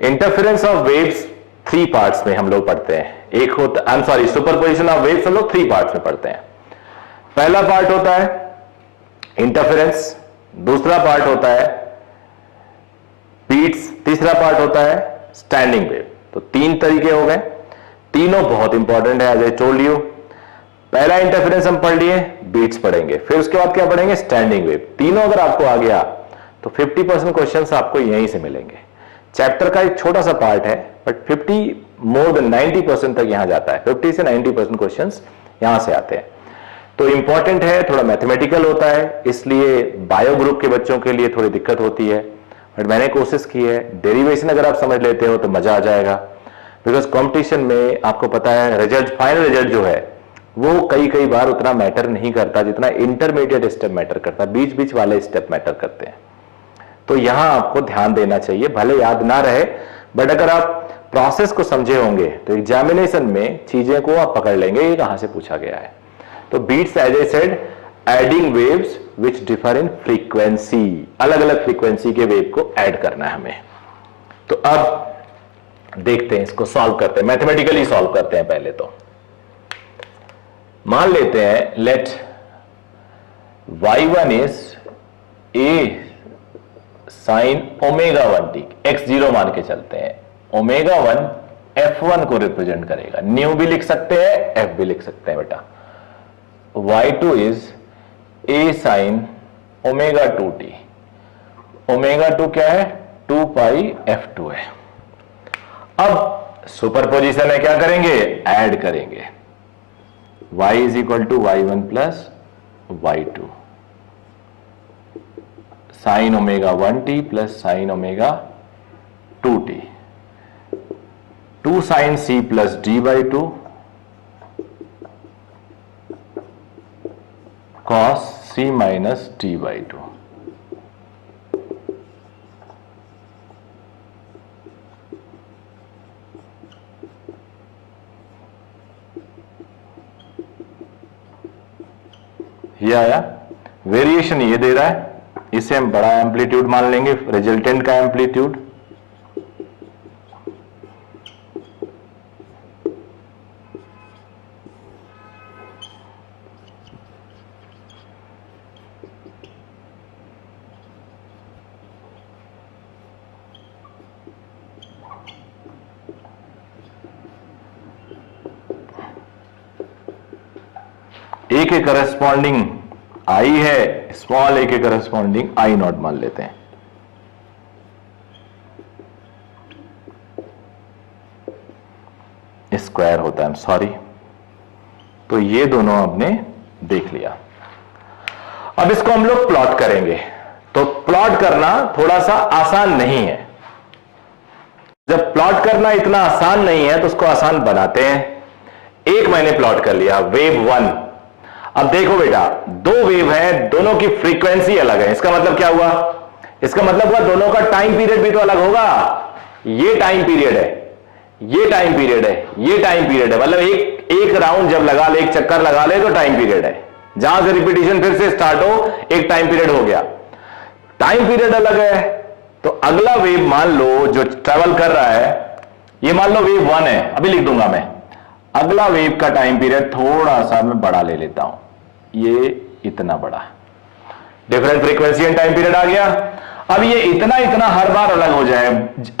Interference of waves 3 parts में हम लोग पढ़ते हैं। एक होता सुपरपोजिशन ऑफ वेव्स हम लोग 3 पार्ट्स में पढ़ते हैं। पहला पार्ट होता है इंटरफेरेंस, दूसरा पार्ट होता है बीट्स, तीसरा पार्ट होता है स्टैंडिंग वेव। तो 3 तरीके हो गए, तीनों बहुत इंपॉर्टेंट है एज आई टोल्ड यू। पहला इंटरफेरेंस हम पढ़ लिए, बीट्स पढ़ेंगे, फिर उसके बाद क्या पढ़ेंगे, स्टैंडिंग वेव। तीनों अगर आपको आ गया तो 50% क्वेश्चंस आपको यहीं से मिलेंगे। चैप्टर का एक छोटा सा पार्ट है बट 50 मोर देन 90% तक यहां जाता है। 50 से 90% क्वेश्चंस यहां से आते हैं। तो इंपॉर्टेंट है, थोड़ा मैथमेटिकल होता है, इसलिए बायो ग्रुप के बच्चों के लिए थोड़ी दिक्कत होती है, बट मैंने कोशिश की है। डेरिवेशन अगर आप समझ लेते हो तो मजा आ जाएगा, बिकॉज कॉम्पिटिशन में आपको पता है रिजल्ट, फाइनल रिजल्ट जो है वो कई बार उतना मैटर नहीं करता जितना इंटरमीडिएट स्टेप मैटर करता है, बीच बीच वाले स्टेप मैटर करते हैं। तो यहां आपको ध्यान देना चाहिए, भले याद ना रहे बट अगर आप प्रोसेस को समझे होंगे तो एग्जामिनेशन में चीजें को आप पकड़ लेंगे, ये कहां से पूछा गया है। तो beats as I said adding waves which differ in frequency, अलग अलग फ्रीक्वेंसी के वेव को ऐड करना है हमें। तो अब देखते हैं, इसको सॉल्व करते हैं, मैथमेटिकली सॉल्व करते हैं। पहले तो मान लेते हैं let y1 is a sine omega 1t, x0 मान के चलते हैं। ओमेगा 1 f1 को रिप्रेजेंट करेगा, न्यू भी लिख सकते हैं, f भी लिख सकते हैं बेटा। y2 is a sine omega 2t, omega 2 क्या है, 2 पाई f2 है। अब सुपरपोजिशन है, क्या करेंगे, ऐड करेंगे। y is equal to y1 plus y2 sine omega 1t plus sine omega 2t, 2 sine c plus d by 2 cos c minus d by 2। ये आया, वेरिएशन ये दे रहा है, इसे हम बड़ा एम्पलीट्यूड मान लेंगे, रिजल्टेंट का एम्पलीट्यूड। ए के करस्पॉन्डिंग आई है, स्मॉल ए के करस्पॉन्डिंग आई नॉट मान लेते हैं। स्क्वायर होता है, सॉरी। तो ये दोनों आपने देख लिया। अब इसको हम लोग प्लॉट करेंगे। तो प्लॉट करना थोड़ा सा आसान नहीं है। जब प्लॉट करना इतना आसान नहीं है तो उसको आसान बनाते हैं। एक मैंने प्लॉट कर लिया, वेव 1। अब देखो बेटा, 2 वेव है, दोनों की फ्रीक्वेंसी अलग है। इसका मतलब क्या हुआ, इसका मतलब हुआ दोनों का टाइम पीरियड भी तो अलग होगा। ये टाइम पीरियड है, ये टाइम पीरियड है, ये टाइम पीरियड है। मतलब एक राउंड जब लगा ले, एक चक्कर लगा ले तो टाइम पीरियड है। जहां से रिपीटिशन फिर से स्टार्ट हो, एक टाइम पीरियड हो गया। टाइम पीरियड अलग है तो अगला वेव मान लो जो ट्रेवल कर रहा है, ये मान लो वेव 1 है, अभी लिख दूंगा मैं। अगला वेव का टाइम पीरियड थोड़ा सा मैं बड़ा ले लेता हूं, ये इतना बड़ा, different frequency and time period आ गया। अब ये इतना हर बार अलग हो जाए,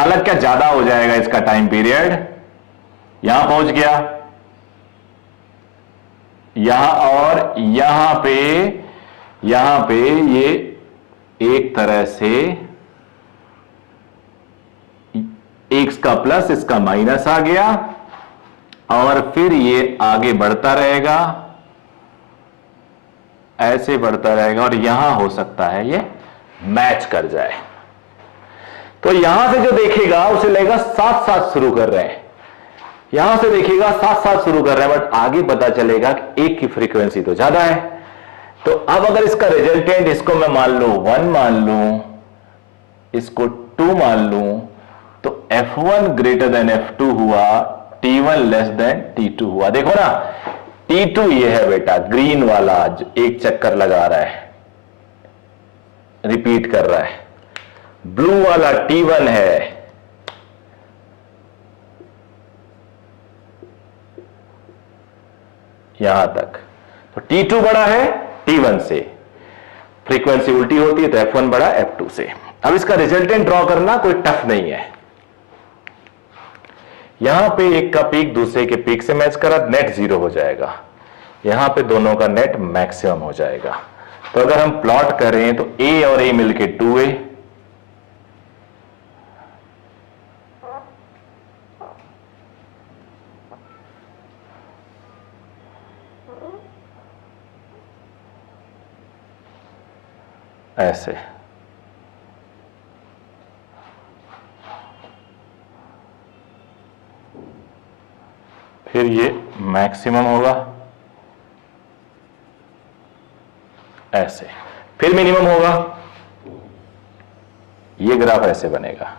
अलग क्या ज्यादा हो जाएगा इसका टाइम पीरियड। यहां पहुंच गया, यहां और यहां पे ये एक तरह से इसका प्लस इसका माइनस आ गया और फिर ये आगे बढ़ता रहेगा, ऐसे बढ़ता रहेगा और यहां हो सकता है ये मैच कर जाए। तो यहां से जो देखेगा उसे लगेगा साथ साथ शुरू कर रहे हैं, यहां से देखिएगा साथ साथ शुरू कर रहे हैं, बट आगे पता चलेगा कि एक की फ्रीक्वेंसी तो ज्यादा है। तो अब अगर इसका रिजल्टेंट इसको मैं मान लूं 1 मान लूं, इसको 2 मान लूं, तो F1 ग्रेटर देन F2 हुआ, T1 लेस देन T2 हुआ। देखो ना, T2 ये है बेटा ग्रीन वाला जो एक चक्कर लगा रहा है, रिपीट कर रहा है। ब्लू वाला T1 है यहां तक, तो T2 बड़ा है T1 से, फ्रीक्वेंसी उल्टी होती है तो F1 बड़ा F2 से। अब इसका रिजल्टेंट ड्रॉ करना कोई टफ नहीं है। यहां पे एक का पीक दूसरे के पीक से मैच करा, नेट 0 हो जाएगा, यहां पे दोनों का नेट मैक्सिमम हो जाएगा। तो अगर हम प्लॉट करें तो A और A मिलके 2A, ऐसे, फिर ये मैक्सिमम होगा ऐसे, फिर मिनिमम होगा, ये ग्राफ ऐसे बनेगा।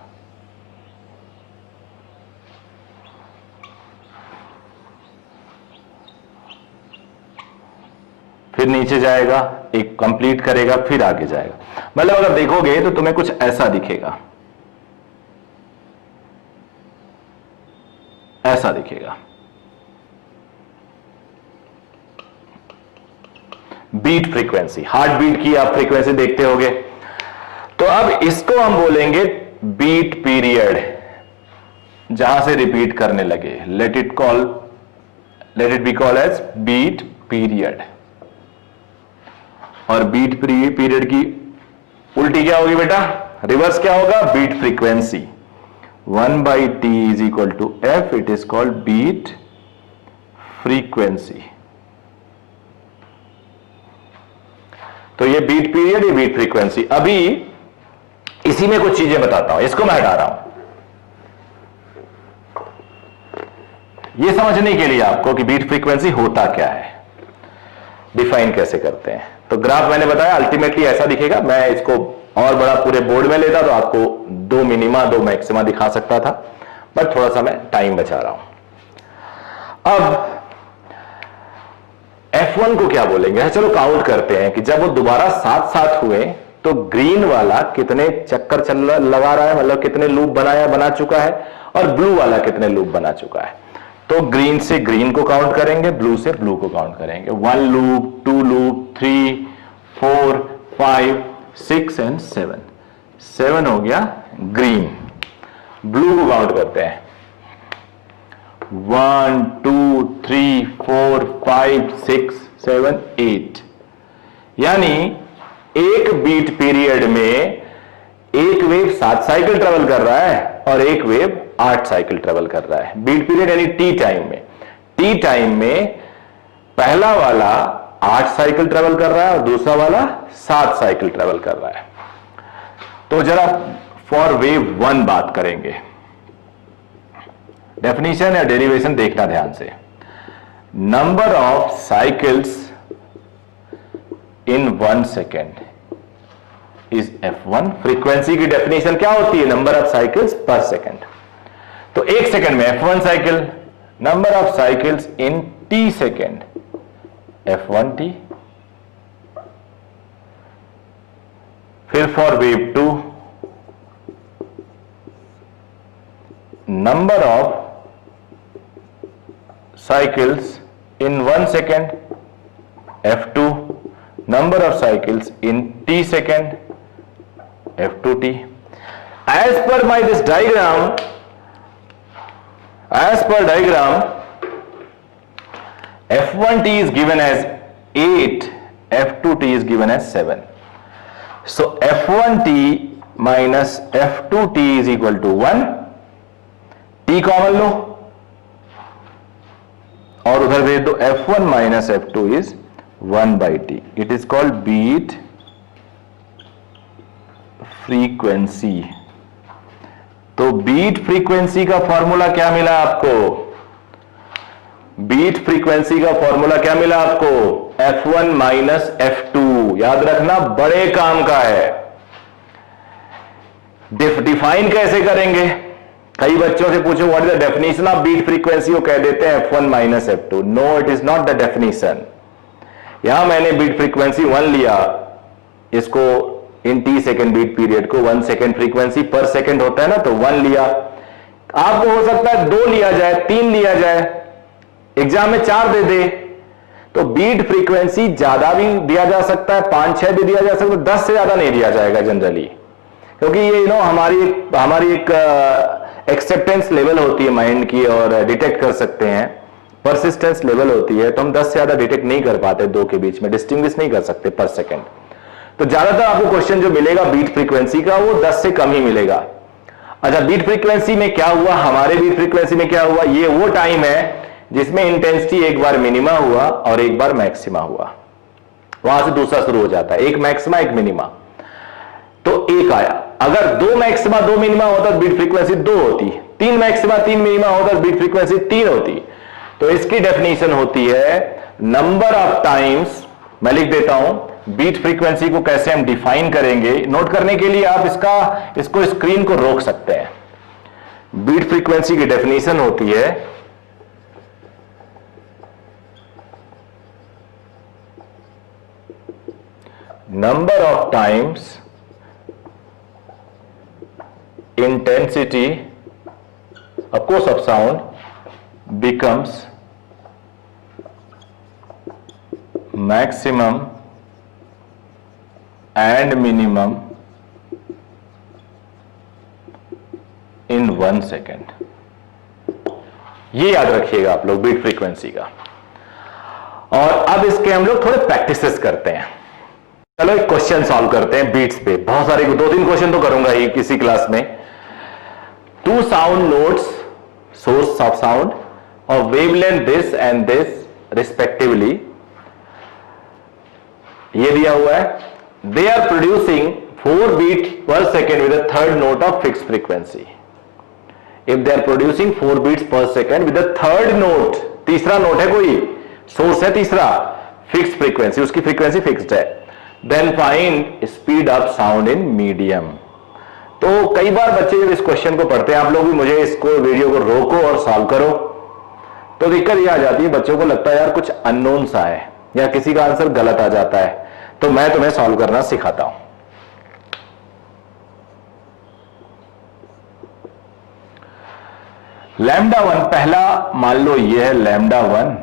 फिर नीचे जाएगा, एक कंप्लीट करेगा, फिर आगे जाएगा। मतलब अगर देखोगे तो तुम्हें कुछ ऐसा दिखेगा, ऐसा दिखेगा। बीट फ्रीक्वेंसी, हार्ट बीट की आप फ्रीक्वेंसी देखते होगे। तो अब इसको हम बोलेंगे बीट पीरियड, जहां से रिपीट करने लगे। Let it be call as beat period. और बीट पीरियड की उल्टी क्या होगी बेटा, रिवर्स क्या होगा, beat frequency. 1/t is equal to f, it is called beat frequency. तो ये बीट पीरियड, ये बीट फ्रीक्वेंसी। अभी इसी में कुछ चीजें बताता हूं, इसको मैं हटा रहा हूं ये समझने के लिए आपको कि बीट फ्रीक्वेंसी होता क्या है, डिफाइन कैसे करते हैं। तो ग्राफ मैंने बताया अल्टीमेटली ऐसा दिखेगा। मैं इसको और बड़ा पूरे बोर्ड में लेता तो आपको 2 मिनिमा 2 मैक्सिमा दिखा सकता था, बट थोड़ा सा मैं टाइम बचा रहा हूं। अब F1 को क्या बोलेंगे, चलो काउंट करते हैं कि जब वो दोबारा साथ साथ हुए तो ग्रीन वाला कितने चक्कर लगा रहा है, मतलब कितने लूप बना चुका है, और ब्लू वाला कितने लूप बना चुका है। तो ग्रीन से ग्रीन को काउंट करेंगे, ब्लू से ब्लू को काउंट करेंगे। 1 लूप, 2 लूप, 3, 4, 5, 6 एंड 7। 7 हो गया ग्रीन। ब्लू को काउंट करते हैं, 1 2 3 4 5 6 7 8। यानी एक बीट पीरियड में एक वेव 7 साइकिल ट्रेवल कर रहा है और एक वेव 8 साइकिल ट्रेवल कर रहा है। बीट पीरियड यानी टी टाइम में। टी टाइम में पहला वाला 8 साइकिल ट्रेवल कर रहा है और दूसरा वाला 7 साइकिल ट्रेवल कर रहा है। तो जरा फॉर वेव 1 बात करेंगे। डेफिनेशन या डेरिवेशन देखना ध्यान से। Number of cycles in 1 second is F1। Frequency की डेफिनेशन क्या होती है, नंबर ऑफ साइकिल्स पर सेकेंड। तो 1 सेकेंड में F1 cycle, number of cycles in T second F1T। फिर for wave 2, number of cycles in 1 second F2, number of cycles in t second F2t. As per this diagram, F1t is given as 8, F2t is given as 7. So F1t minus F2t is equal to 1. t common लो और उधर भेज दो, F1 minus F2 is 1/t. It is called beat frequency. तो beat frequency का formula क्या मिला आपको, beat frequency का फॉर्मूला क्या मिला आपको, F1 माइनस F2। याद रखना बड़े काम का है। डिफाइन कैसे करेंगे, कई बच्चों से पूछो what is the definition of beat frequency, वो कह देते हैं F1 minus F2। No, it is not the definition. यहां मैंने बीट फ्रीक्वेंसी 1 लिया, इसको in T second beat period को 1 सेकेंड फ्रीक्वेंसी पर सेकेंड होता है ना, तो 1 लिया। आपको हो सकता है 2 लिया जाए, 3 लिया जाए, एग्जाम में 4 दे दे, तो बीट फ्रीक्वेंसी ज्यादा भी दिया जा सकता है, 5-6 भी दिया जा सकता है, 10 से ज्यादा नहीं दिया जाएगा जनरली, क्योंकि ये हमारी एक एक्सेप्टेंस लेवल होती है माइंड की, और डिटेक्ट कर सकते हैं, परसिस्टेंस लेवल होती है, तो हम 10 से ज्यादा डिटेक्ट नहीं कर पाते, दो के बीच में डिस्टिंग्विश नहीं कर सकते पर सेकेंड। तो ज्यादातर आपको क्वेश्चन जो मिलेगा बीट फ्रीक्वेंसी का वो 10 से कम ही मिलेगा। अच्छा, बीट फ्रीक्वेंसी में क्या हुआ, हमारे बीट फ्रीक्वेंसी में क्या हुआ, ये वो टाइम है जिसमें इंटेंसिटी एक बार मिनिमा हुआ और एक बार मैक्सिमा हुआ, वहां से दूसरा शुरू हो जाता है, एक मैक्सिमा एक मिनिमा, तो एक आया। अगर 2 मैक्सिमा 2 मिनिमा होता तो बीट फ्रीक्वेंसी 2 होती, 3 मैक्सिमा 3 मिनिमा होता तो बीट फ्रीक्वेंसी 3 होती। तो इसकी डेफिनेशन होती है नंबर ऑफ टाइम्स, मैं लिख देता हूं बीट फ्रीक्वेंसी को कैसे हम डिफाइन करेंगे, नोट करने के लिए आप इसको स्क्रीन को रोक सकते हैं। बीट फ्रीक्वेंसी की डेफिनेशन होती है number of times intensity of course of sound becomes maximum and minimum in 1 second। ये याद रखिएगा आप लोग बीट फ्रीक्वेंसी का। और अब इसके हम लोग थोड़े प्रैक्टिसेस करते हैं। चलो एक क्वेश्चन सॉल्व करते हैं बीट्स पे, बहुत सारे 2-3 क्वेश्चन तो करूंगा ही किसी क्लास में। 2 sound notes, source of sound of wavelength this and this respectively, ये दिया हुआ है, they are producing 4 beats per second with a third note of fixed frequency। if they are producing 4 beats per second with a third note, तीसरा note है, कोई source है तीसरा, fixed frequency, उसकी फ्रीक्वेंसी फिक्स्ड है, then find speed of sound in medium। तो कई बार बच्चे जब इस क्वेश्चन को पढ़ते हैं, आप लोग भी मुझे इसको वीडियो को रोको और सॉल्व करो, तो दिक्कत ये आ जाती है, बच्चों को लगता है यार कुछ अननोन सा है या किसी का आंसर गलत आ जाता है, तो मैं तुम्हें सॉल्व करना सिखाता हूं। λ1 पहला मान लो ये है λ1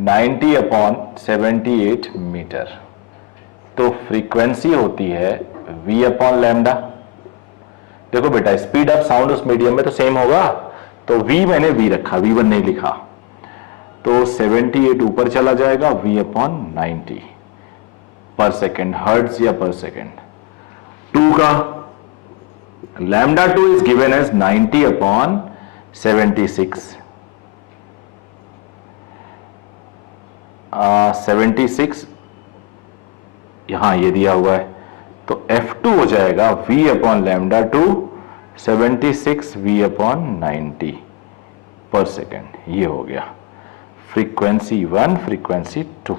90/78 मीटर, तो फ्रीक्वेंसी होती है v/λ। देखो बेटा, स्पीड ऑफ साउंड उस मीडियम में तो सेम होगा, तो v मैंने v रखा, v1 नहीं लिखा, तो 78 ऊपर चला जाएगा, v/90 पर सेकेंड, हर्ट्ज या पर सेकेंड। 2 का λ2 इज गिवन एज 90/76, 76 यहां ये दिया हुआ है, तो F2 हो जाएगा v/λ2 76 v/90 पर सेकेंड। ये हो गया फ्रीक्वेंसी 1, फ्रीक्वेंसी 2।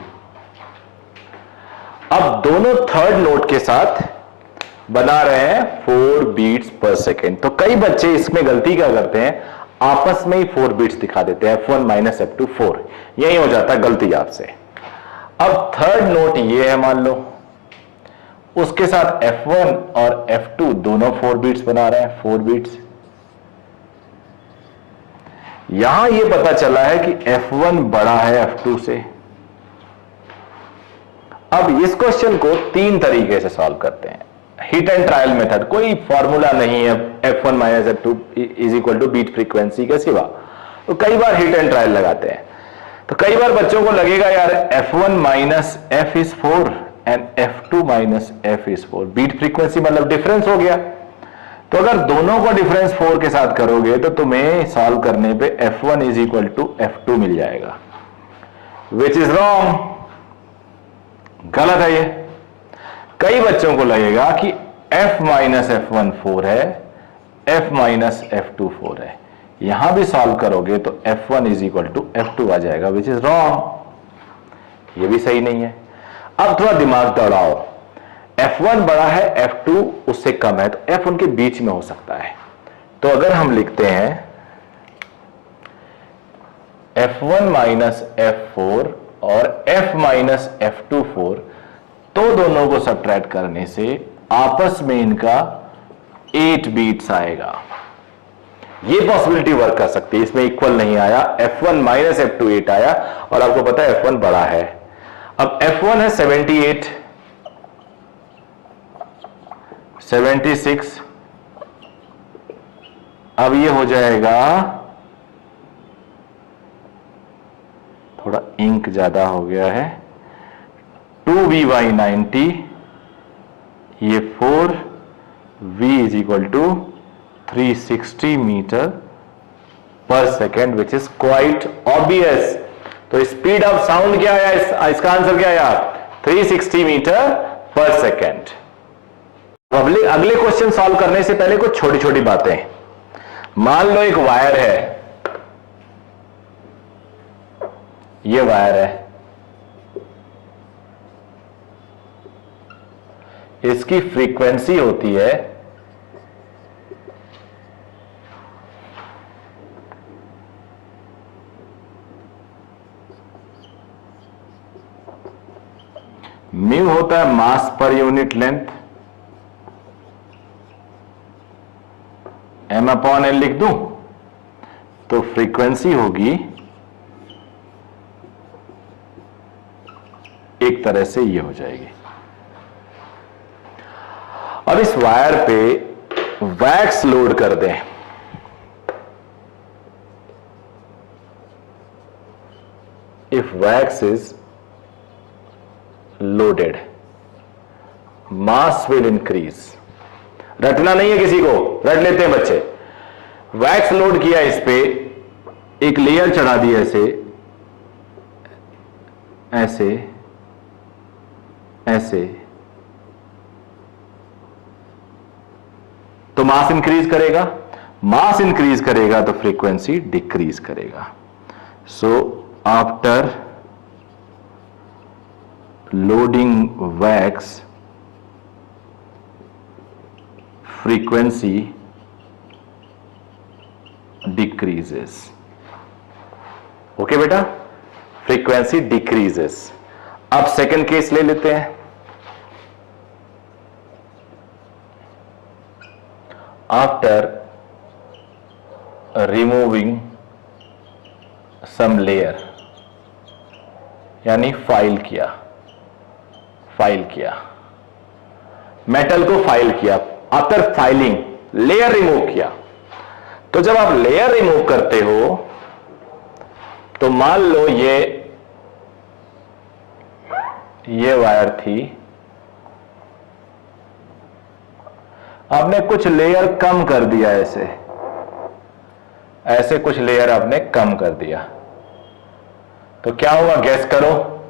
अब दोनों थर्ड नोट के साथ बना रहे हैं 4 बीट्स पर सेकेंड। तो कई बच्चे इसमें गलती क्या करते हैं, आपस में ही 4 बीट्स दिखा देते हैं, F1 - F2 4, यही हो जाता है गलती आपसे। अब थर्ड नोट ये है मान लो, उसके साथ F1 और F2 दोनों 4 बीट्स बना रहे हैं, 4 बीट्स। यहां यह पता चला है कि F1 बड़ा है F2 से। अब इस क्वेश्चन को 3 तरीके से सॉल्व करते हैं, हिट एंड ट्रायल मेथड, कोई फॉर्मूला नहीं है F1 - F2 is equal to beat frequency के सिवा, तो कई बार हिट एंड ट्रायल लगाते हैं। तो कई बार बच्चों को लगेगा यार F1 - F is 4 and F2 - F is 4, beat frequency मतलब डिफरेंस हो गया। तो अगर दोनों को डिफरेंस 4 के साथ करोगे तो तुम्हें सॉल्व करने पे F1 is equal to F2 मिल जाएगा, विच इज रॉन्ग, गलत है ये। कई बच्चों को लगेगा कि F - F1 4 है, F - F2 4 है, यहां भी सॉल्व करोगे तो F1 is equal to F2 आ जाएगा, विच इज रॉन्ग, ये भी सही नहीं है। अब थोड़ा दिमाग दौड़ाओ, F1 बड़ा है, F2 उससे कम है, तो F उनके बीच में हो सकता है। तो अगर हम लिखते हैं F1 - F4 और F - F2 4, तो दोनों को सब्ट्रैक्ट करने से आपस में इनका 8 बीट्स आएगा। ये पॉसिबिलिटी वर्क कर सकती है, इसमें इक्वल नहीं आया, F1 माइनस F2 8 आया, और आपको पता है F1 बड़ा है। अब F1 है 78, 76, अब ये हो जाएगा, थोड़ा इंक ज्यादा हो गया है, 2V/90, ये 4V is equal to 360 metre पर second, which is quite obvious. तो स्पीड ऑफ साउंड क्या आया, इसका आंसर क्या आया, 360 मीटर पर सेकेंड। अगले क्वेश्चन सॉल्व करने से पहले कुछ छोटी छोटी बातें। मान लो एक वायर है, ये वायर है, इसकी फ्रीक्वेंसी होती है म्यू, होता है मास पर यूनिट लेंथ, M/L लिख दूं तो फ्रीक्वेंसी होगी एक तरह से ये हो जाएगी। अब इस वायर पे वैक्स लोड कर दें, if wax is loaded mass will increase. रटना नहीं है किसी को, रट लेते हैं बच्चे। वैक्स लोड किया, इस पे एक लेयर चढ़ा दिया, ऐसे ऐसे ऐसे, तो मास इंक्रीज करेगा, मास इंक्रीज करेगा तो फ्रीक्वेंसी डिक्रीज करेगा। So after loading wax frequency decreases। Okay बेटा, फ्रीक्वेंसी डिक्रीजेस। अब सेकंड केस ले लेते हैं। आफ्टर रिमूविंग सम लेयर, यानी फाइल किया, मेटल को फाइल किया, आफ्टर फाइलिंग लेयर रिमूव किया। तो जब आप लेयर रिमूव करते हो तो मान लो ये वायर थी, आपने कुछ लेयर कम कर दिया, ऐसे कुछ लेयर आपने कम कर दिया, तो क्या होगा गैस करो,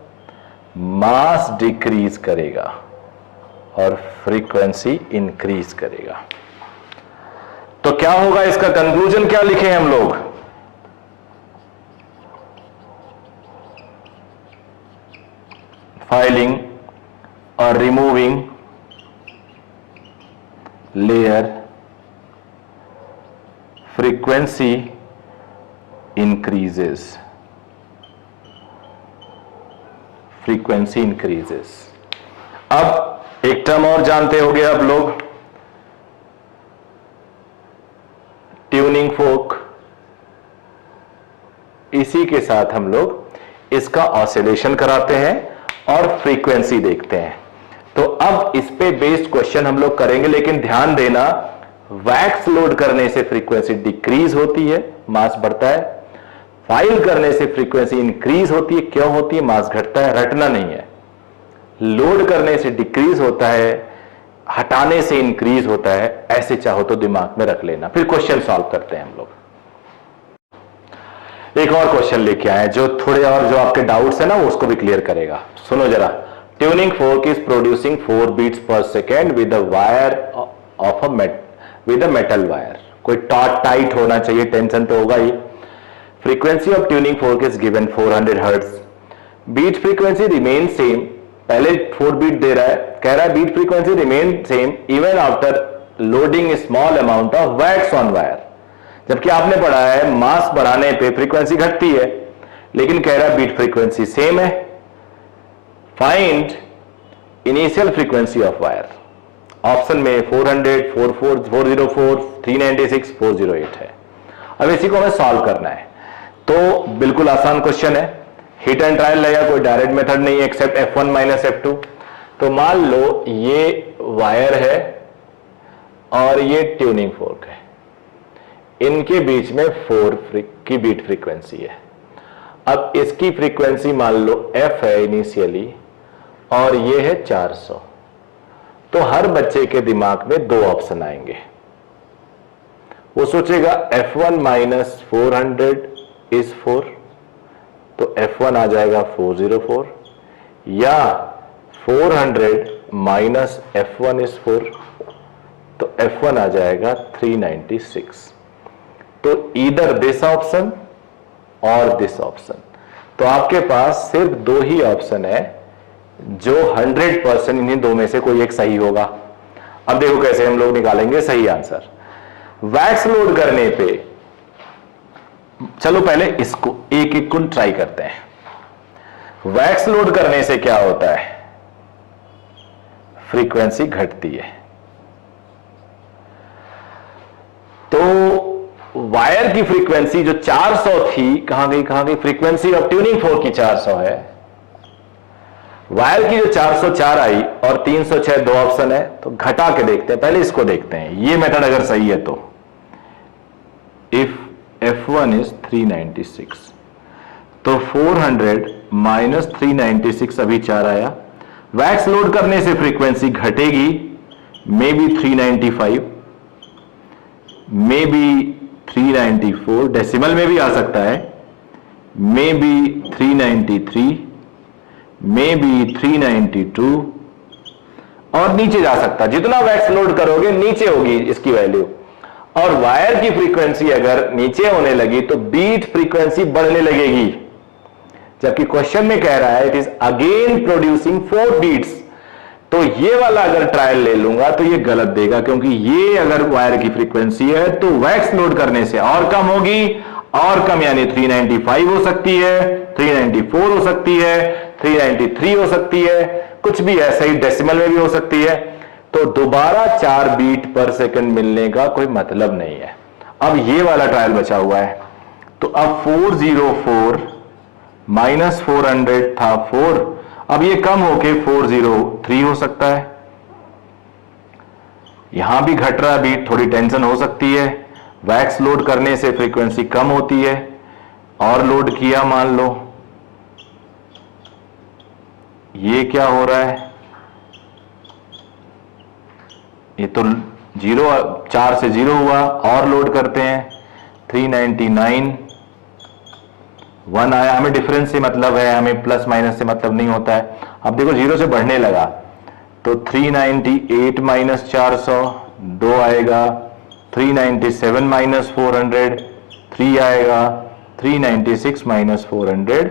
मास डिक्रीज करेगा और फ्रीक्वेंसी इंक्रीज करेगा। तो क्या होगा, इसका कंक्लूजन क्या लिखे हम लोग, फाइलिंग और removing layer, frequency increases, frequency increases. अब एक टर्म और जानते होंगे आप लोग, ट्यूनिंग फोक। इसी के साथ हम लोग इसका ऑसिलेशन कराते हैं और फ्रीक्वेंसी देखते हैं। तो अब इस पे बेस्ड क्वेश्चन हम लोग करेंगे, लेकिन ध्यान देना, वैक्स लोड करने से फ्रीक्वेंसी डिक्रीज होती है, मास बढ़ता है, फाइल करने से फ्रीक्वेंसी इंक्रीज होती है, क्यों होती है, मास घटता है। रटना नहीं है, लोड करने से डिक्रीज होता है, हटाने से इंक्रीज होता है, ऐसे चाहो तो दिमाग में रख लेना। फिर क्वेश्चन सॉल्व करते हैं हम लोग। एक और क्वेश्चन लेके आए जो थोड़े और जो आपके डाउट्स है ना वो उसको भी क्लियर करेगा। सुनो जरा, tuning fork is producing 4 beats पर second with a wire of with a metal wire. कोई टॉट टाइट होना चाहिए, टेंशन तो होगा ही। Frequency of tuning fork is given 400 hertz. Beat frequency remain same, पहले 4 बीट दे रहा है, कह रहा है beat frequency remain same even after loading small amount of wax on wire. जबकि आपने पढ़ा है मास बढ़ाने पे फ्रीक्वेंसी घटती है, लेकिन कह रहा है बीट फ्रीक्वेंसी सेम है। Find initial frequency of wire. Option में 400, 404, 396, 408 है। अब इसी को हमें सॉल्व करना है। तो बिल्कुल आसान क्वेश्चन है, हिट एंड ट्रायल रहेगा, कोई डायरेक्ट मेथड नहीं है एक्सेप्ट F1 माइनस F2। तो मान लो ये वायर है और ये ट्यूनिंग फोर्क है, इनके बीच में 4 की बीट फ्रीक्वेंसी है। अब इसकी फ्रीक्वेंसी मान लो F है इनिशियली और ये है 400। तो हर बच्चे के दिमाग में 2 ऑप्शन आएंगे। वो सोचेगा F1 माइनस 400 इज 4, तो F1 आ जाएगा 404, या 400 माइनस F1 इज 4, तो F1 आ जाएगा 396। तो ईदर दिस ऑप्शन और दिस ऑप्शन। तो आपके पास सिर्फ 2 ही ऑप्शन है जो 100% इन्हीं 2 में से कोई एक सही होगा। अब देखो कैसे हम लोग निकालेंगे सही आंसर। वैक्स लोड करने पे, चलो पहले इसको एक एक को ट्राई करते हैं। वैक्स लोड करने से क्या होता है, फ्रीक्वेंसी घटती है। तो वायर की फ्रीक्वेंसी जो 400 थी कहां गई, फ्रीक्वेंसी ऑफ ट्यूनिंग फोर्क की 400 है, वायर की जो 404 आई और 306 2 ऑप्शन है। तो घटा के देखते हैं, पहले इसको देखते हैं, ये मेथड अगर सही है तो इफ F1 इज 396, तो 400 माइनस 396 अभी 4 आया। वैक्स लोड करने से फ्रीक्वेंसी घटेगी, may be 395, may be 394, decimal में भी आ सकता है, मे बी 393, मे बी 392, और नीचे जा सकता है। जितना वैक्स लोड करोगे नीचे होगी इसकी वैल्यू। और वायर की फ्रीक्वेंसी अगर नीचे होने लगी तो बीट फ्रीक्वेंसी बढ़ने लगेगी, जबकि क्वेश्चन में कह रहा है it is again producing 4 beats. तो ये वाला अगर ट्रायल ले लूंगा तो ये गलत देगा, क्योंकि ये अगर वायर की फ्रीक्वेंसी है तो वैक्स लोड करने से और कम होगी, और कम यानी 395 हो सकती है, 394 हो सकती है, 393 हो सकती है, कुछ भी ऐसा ही डेसिमल में भी हो सकती है। तो दोबारा 4 बीट पर सेकंड मिलने का कोई मतलब नहीं है। अब ये वाला ट्रायल बचा हुआ है, तो अब 404 माइनस 400 था 4, अब ये कम होके 403 हो सकता है। यहां भी घट रहा बीट, थोड़ी टेंशन हो सकती है। वैक्स लोड करने से फ्रीक्वेंसी कम होती है, और लोड किया मान लो, ये क्या हो रहा है, ये तो 4 से 0 हुआ, और लोड करते हैं 399, 1 आया। हमें डिफरेंस से मतलब है, हमें प्लस माइनस से मतलब नहीं होता है। अब देखो 0 से बढ़ने लगा, तो 398 माइनस 400 2 आएगा, 397 माइनस 400 3 आएगा, 396 माइनस 400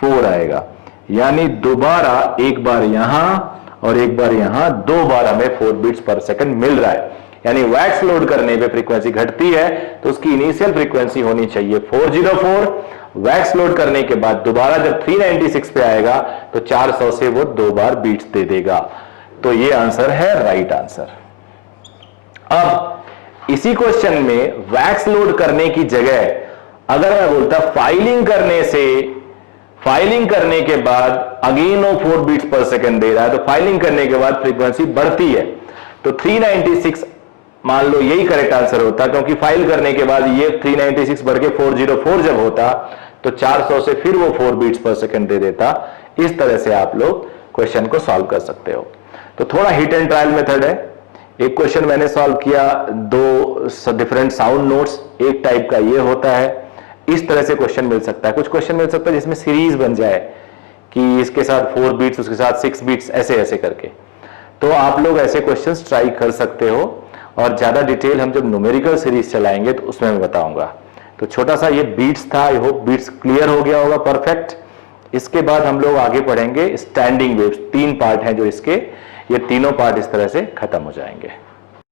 4 आएगा। यानी दोबारा एक बार यहां और एक बार यहां, 2 बार हमें 4 बीट्स पर सेकंड मिल रहा है। यानी वैक्स लोड करने पे फ्रीक्वेंसी घटती है तो उसकी इनिशियल फ्रीक्वेंसी होनी चाहिए 404। वैक्स लोड करने के बाद दोबारा जब 396 पे आएगा तो 400 से वो 2 बार बीट्स दे देगा। तो ये आंसर है राइट आंसर। अब इसी क्वेश्चन में वैक्स लोड करने की जगह अगर मैं बोलता फाइलिंग करने के बाद अगेन वो 4 बीट्स पर सेकंड दे रहा है, तो फाइलिंग करने के बाद फ्रीक्वेंसी बढ़ती है। तो 396 मान लो यही करेक्ट आंसर होता, क्योंकि फाइल करने के बाद ये 396 बढ़ के 404 जब होता तो 400 से फिर वो 4 बीट्स पर सेकंड दे देता। इस तरह से आप लोग क्वेश्चन को सॉल्व कर सकते हो। तो थोड़ा हिट एंड ट्रायल मेथड है। एक क्वेश्चन मैंने सॉल्व किया, 2 डिफरेंट साउंड नोट्स, एक टाइप का ये होता है। इस तरह से क्वेश्चन मिल सकता है। कुछ क्वेश्चन मिल सकता है जिसमें सीरीज बन जाए कि इसके साथ 4 बीट्स, उसके साथ 6 बीट्स, ऐसे ऐसे करके। तो आप लोग ऐसे क्वेश्चंस ट्राई कर सकते हो, और ज्यादा डिटेल हम जब न्यूमेरिकल सीरीज चलाएंगे तो उसमें मैं बताऊंगा। तो छोटा सा ये बीट्स था, आई होप बीट्स क्लियर हो गया होगा परफेक्ट। इसके बाद हम लोग आगे पढ़ेंगे स्टैंडिंग वेव्स। 3 पार्ट हैं जो इसके, ये तीनों पार्ट इस तरह से खत्म हो जाएंगे।